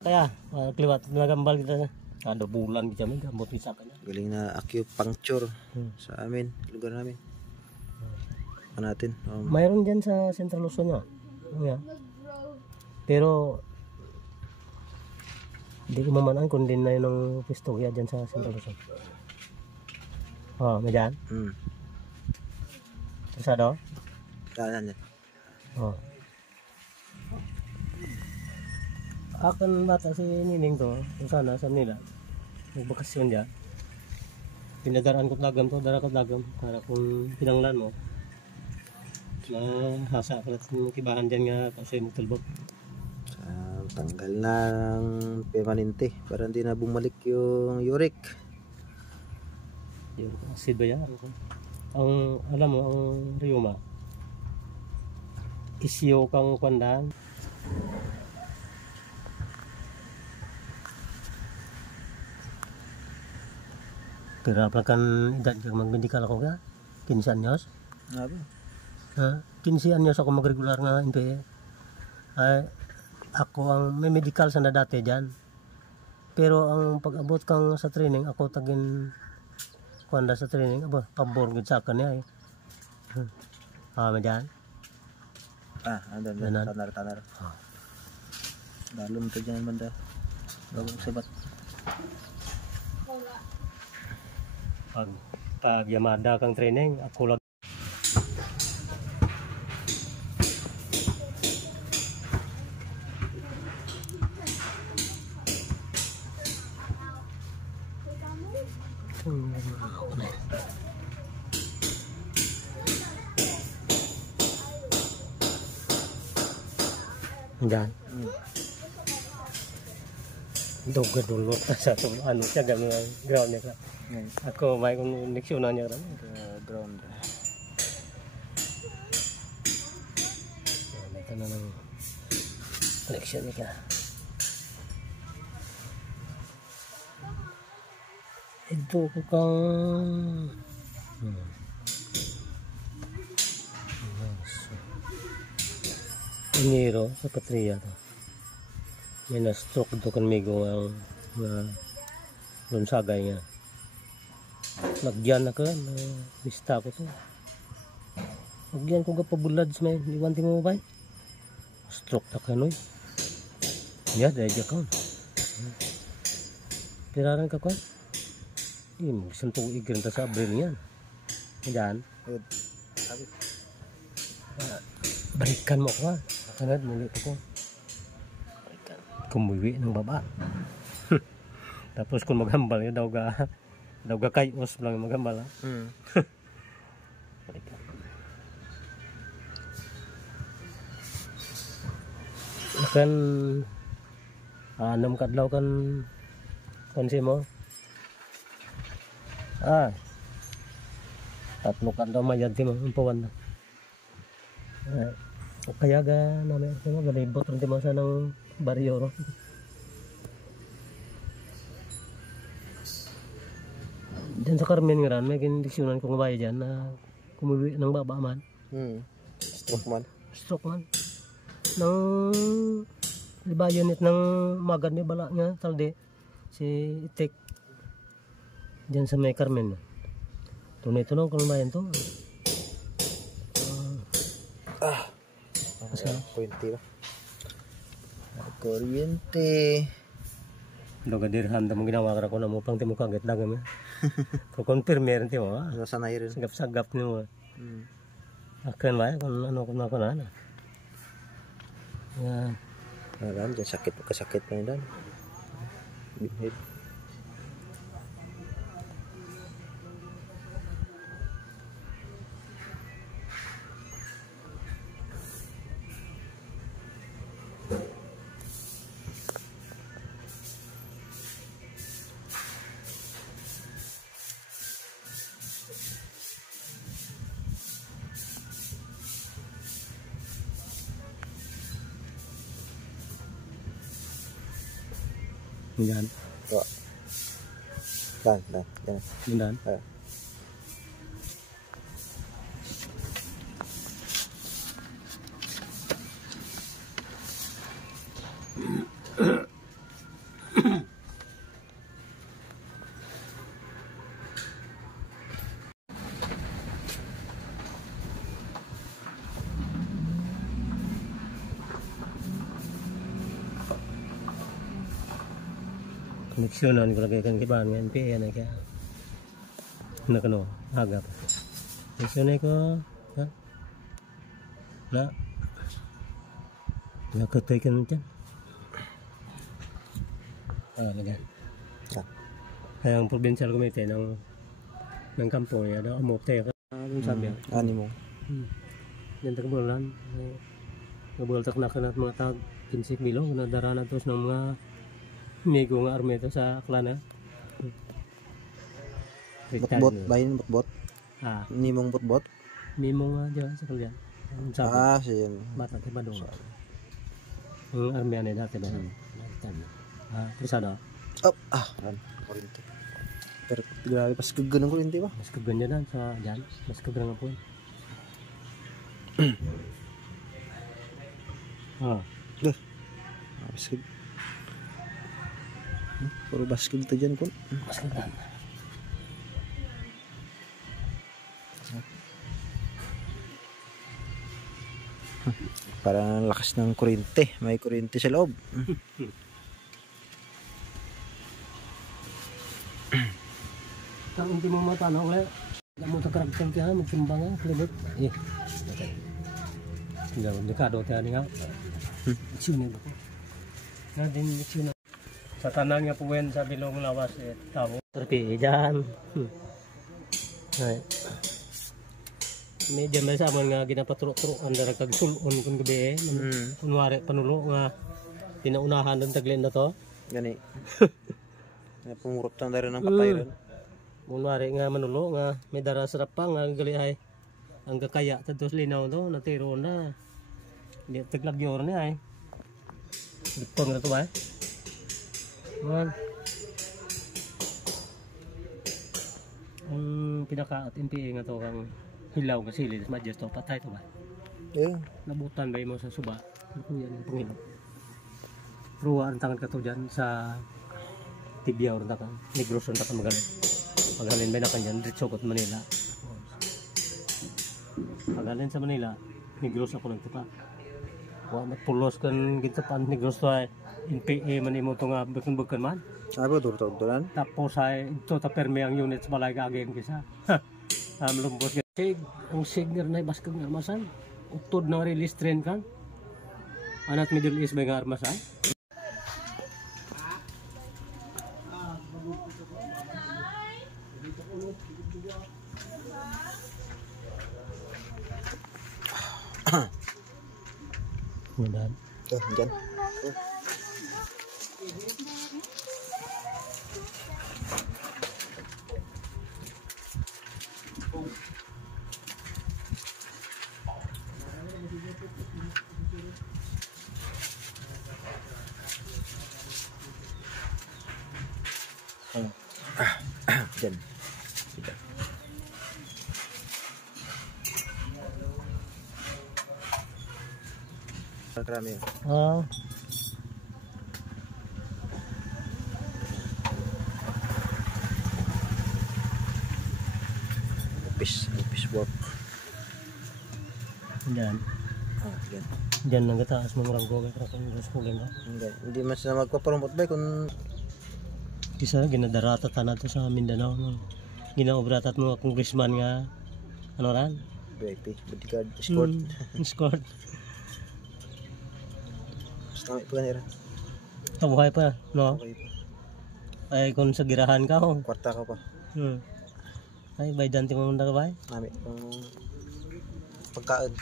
Kaya kliwat nagambal kita kada bulan kita may gamot bisa ka na. Galing na acupuncture sa amin, lugar namin. Natin. Mayroon diyan sa Central Luzon nga. Yeah. Pero hindi ko mamanaan kung din na yun ang pistoya diyan sa Central Luzon. Oh, may diyan? Tersado? Saan yan? Oh. Akan bata si Nining to, kung sana sa nila, magbakasyon dyan. Pinadaraan ko dagam to, dara ko dagam, para kung pinanglan mo, na hasa ka ng kibahan dyan nga kasi magtalbog. Tanggal na ng permanente para hindi na bumalik yung uric. Yung acid ba yan? Ang, alam mo, ang rheuma, isyo kang kwandaan. Pero apa kan edad kang magmedikal ako ka? 15 anyos? Abi. Ha? 15 anyos ako magregular nga NPE. Ay, ako ang may medical sa na dati dyan. Pero ang pag-abot kang sa training, ako tagin kuanda sa training, aba, pabor gud sa akin niya eh. May dyan? Andun, tanar. Dalom to dyan banda. Bagong sabat. Pag Yamada kang training, ako lang. Yan. Doga dulu sa ano siya gamit ground niya. Ako may kung leksyonan niya ron. Ground. May ka na ng leksyon niya. Ito ko kang Enero sa Patria to. May na-stroke do kan migo ang lunsagay nga. Nagyan na ka, bista ko to. Nagyan ko kapabulad sa may liwanti mo ba? Stroke na ka noy. Ya, dahil ka. Piraran ka ko. Magsantuig rin ta sa Abril niyan. Diyan. Balikan mo ko ha. Kanad, muli ko. Kumuwi ng baba. Tapos kung maghambal daw ga kayos lang maghambal ha. Kan anam kadlaw kan konsi mo. Tatlo kadlaw mayanti mo umpawan na. Kaya ga namin ko galibot rin mo sa ng baryo ro. Diyan sa Carmen nga ran may kondisyonan ko nga bayo dyan na kumuwi ng baba man. Stroke man. Nang libayonit ng magad ni bala nga talde si Itik diyan sa may Carmen. Tunay-tunay kung bayan to. Kuryente. Doga dirham da mo ginawa ka ko na mo pang timo kaget dagam. Ko confirmer ti mo. Sanay rin. Sagap ni mo. Akan ba kung ano ko na ko na. Yan. Alam, kasakit pa yun. Bihid. Yan. Dan. Dan. koneksyonan ko lagi kan kiban ng NPA na kaya nakano agap koneksyonan ko ha na nakatay kan dyan lagyan kaya ang provincial committee ng kampo ya daw umopte ka sabi ani mo yan tagabulan nabul tak nakanat mga tag 15 bilong na darana tos ng mga nego nga army to sa klana bot bahin bot nimong bot mimo nga dyan sa kalyan siyan bata ti badong ang army ani dati ba persada kuryente pero grabe pas kagan ng kuryente ba mas kagan dyan sa dyan mas kagan nga po basket puro basket to dyan kun parang lakas ng kuryente may kuryente sa loob kang hindi mo matanong le mo ta karakter kaya magtimbang ang klibot hindi delikado tayo nga isyunin ako na din isyunin sa tanan nga puwen sa bilong lawas tao terpi dyan medyo may saman nga ginapaturok-turok ang darag kagsulon kung gabi kunwari panulo nga pinaunahan ng taglin na to gani pumurot na rin ng patay rin kunwari nga manulo nga may dara sarap pa nga gali ang kakaya tatos linaw to natiro na hindi taglagyor na ay bitong na to ba ang pinaka at NPA nga to kang hilaw nga sili madyo to patay to ba nabutan ba mo sa suba yan ang pangilap ruwa ang tangan ka to dyan sa Tibiao rin ka Negros rin ka magalin ba na kanyan Diretso ko Manila magalin sa Manila Negros ako nagtipa matpulos kan gitapan Negros to ay NPA man imo to nga bukan man turtulan tapos ay ito taperme ang unit sa balay kagayang kisa lumbos nga ang singer na baskag nga armasan utod na release train kan anat Middle East ba nga armasan mudahan dyan dyan karami office work dyan dyan dyan lang kataas mong ranggo hindi mas na magpapromote ba kung isa ginadarata tanan to sa Mindanao no ginaobratat mo congressman nga ano ran VIP bodyguard escort escort Stamay pa ganira tabuhay pa no okay pa ay kung sa girahan ka ho kwarta ka pa ay baydan ti mo munda ka ba nami kung pagkaon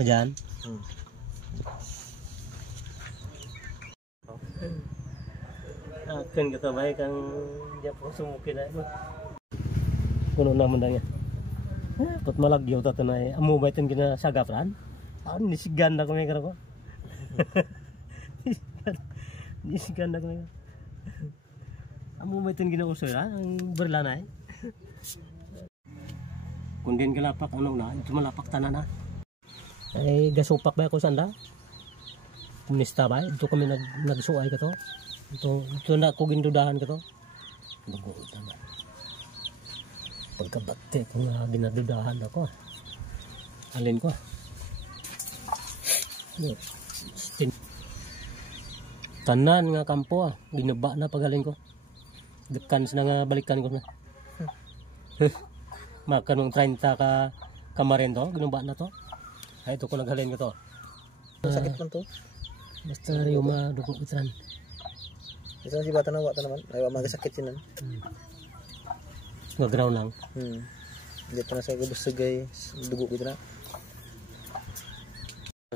ayan akan kita baik kang dia po sumukin ay mo kuno naman niya put malagyo ta tanay amo bayten gina sagapran nisigan na ko may karo ko nisigan na ko amo bayten gina usoy ang berlanay kundin galapak ano na ito malapak tanan na ay gasupak ba ko sanda komunista ba ito kami nagsuay ka to ito na ko gindudahan ka to dugo tama pagkabate ko nga ginadudahan ako alin ko Tanan nga kampo ginaba na pagaling ko. Dekan na nga balikan ko na. Makan ng 30 ka kamarin to, ginaba na to. Ay ito ko naghalin ko to. Sakit man to. Basta rheuma dugo utran. Ito si bata na wata naman. Ay magasakit sinan. Mag-ground lang. Hindi pa na sa gabusugay dugo ko na.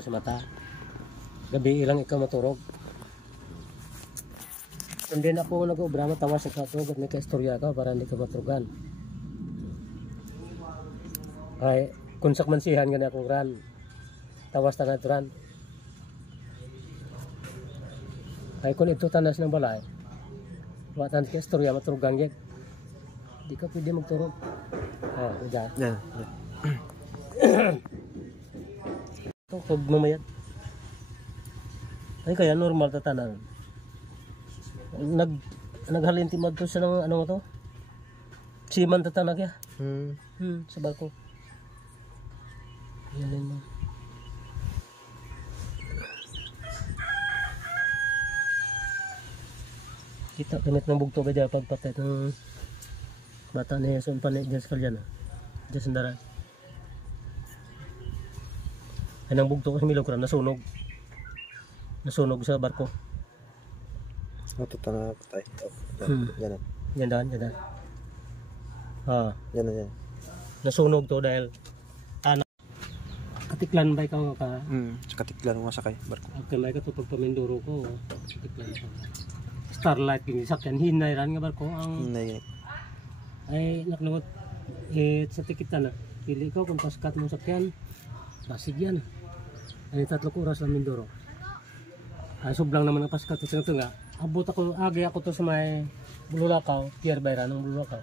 Sa mata. Gabi ilang ikaw maturog. Hindi na po nag-obra matawa sa katulog at may kaistorya ka para hindi ka maturugan. Ay, kunsak mansihan ka na akong ran. Tawas na ran. Ay, kung ito tanas ng balay, watan ka istorya maturugan yan. Di ka pwede magturog. Diyan. Yan. Ito, pag mamayat. Ay, kaya normal tatanan. Naghalintimad to siya ng ano to? Siman tatanag ya. Sa barko. Yan mo. Kita gamit ng bugto ba dyan pagpatay ng bata ni Jesus pa ni Diyos kalyan. Diyos sandaran. Ay nang bugto kasi milokram nasunog. Nasunog sa barko. Matuto na patay. Yan. Yan daan. Yan. Nasunog to dahil katiklan ba ikaw ka? Sa katiklan mo sakay barko. Kalay ka to pag paminduro ko. Katiklan ko. Starlight kini sakyan hinay ran nga barko ang Hinay. ay naknungot sa tikitan na. Pili ko kung paskat mo sakyan. Basig yan. Ay 3 oras lang Mindoro. Ay sublang naman ang paskat sa nga. Abot ako agi ako to sa may Bululakaw, Pierre Bayra ng Bululakaw.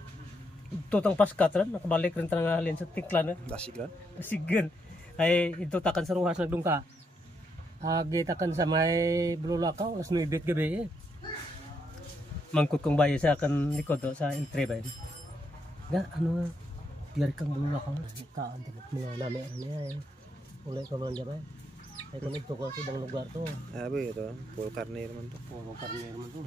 Ito tang paskat ran nakabalik rin tang halin sa tiklan. Basig lang. Basigan. Ay ito takan sa ruhas nagdungka. Agi takan sa may Bululakaw alas 9 gabi mangkot kong bayo sa akan likod sa entry ba. Ga ano Pierre kang Bululakaw. Kaan din mga nami niya. Ulay ka man diba? Ay kung ito ko sa ibang lugar to. Sabi ito, puro karne naman to. Puro karne naman to.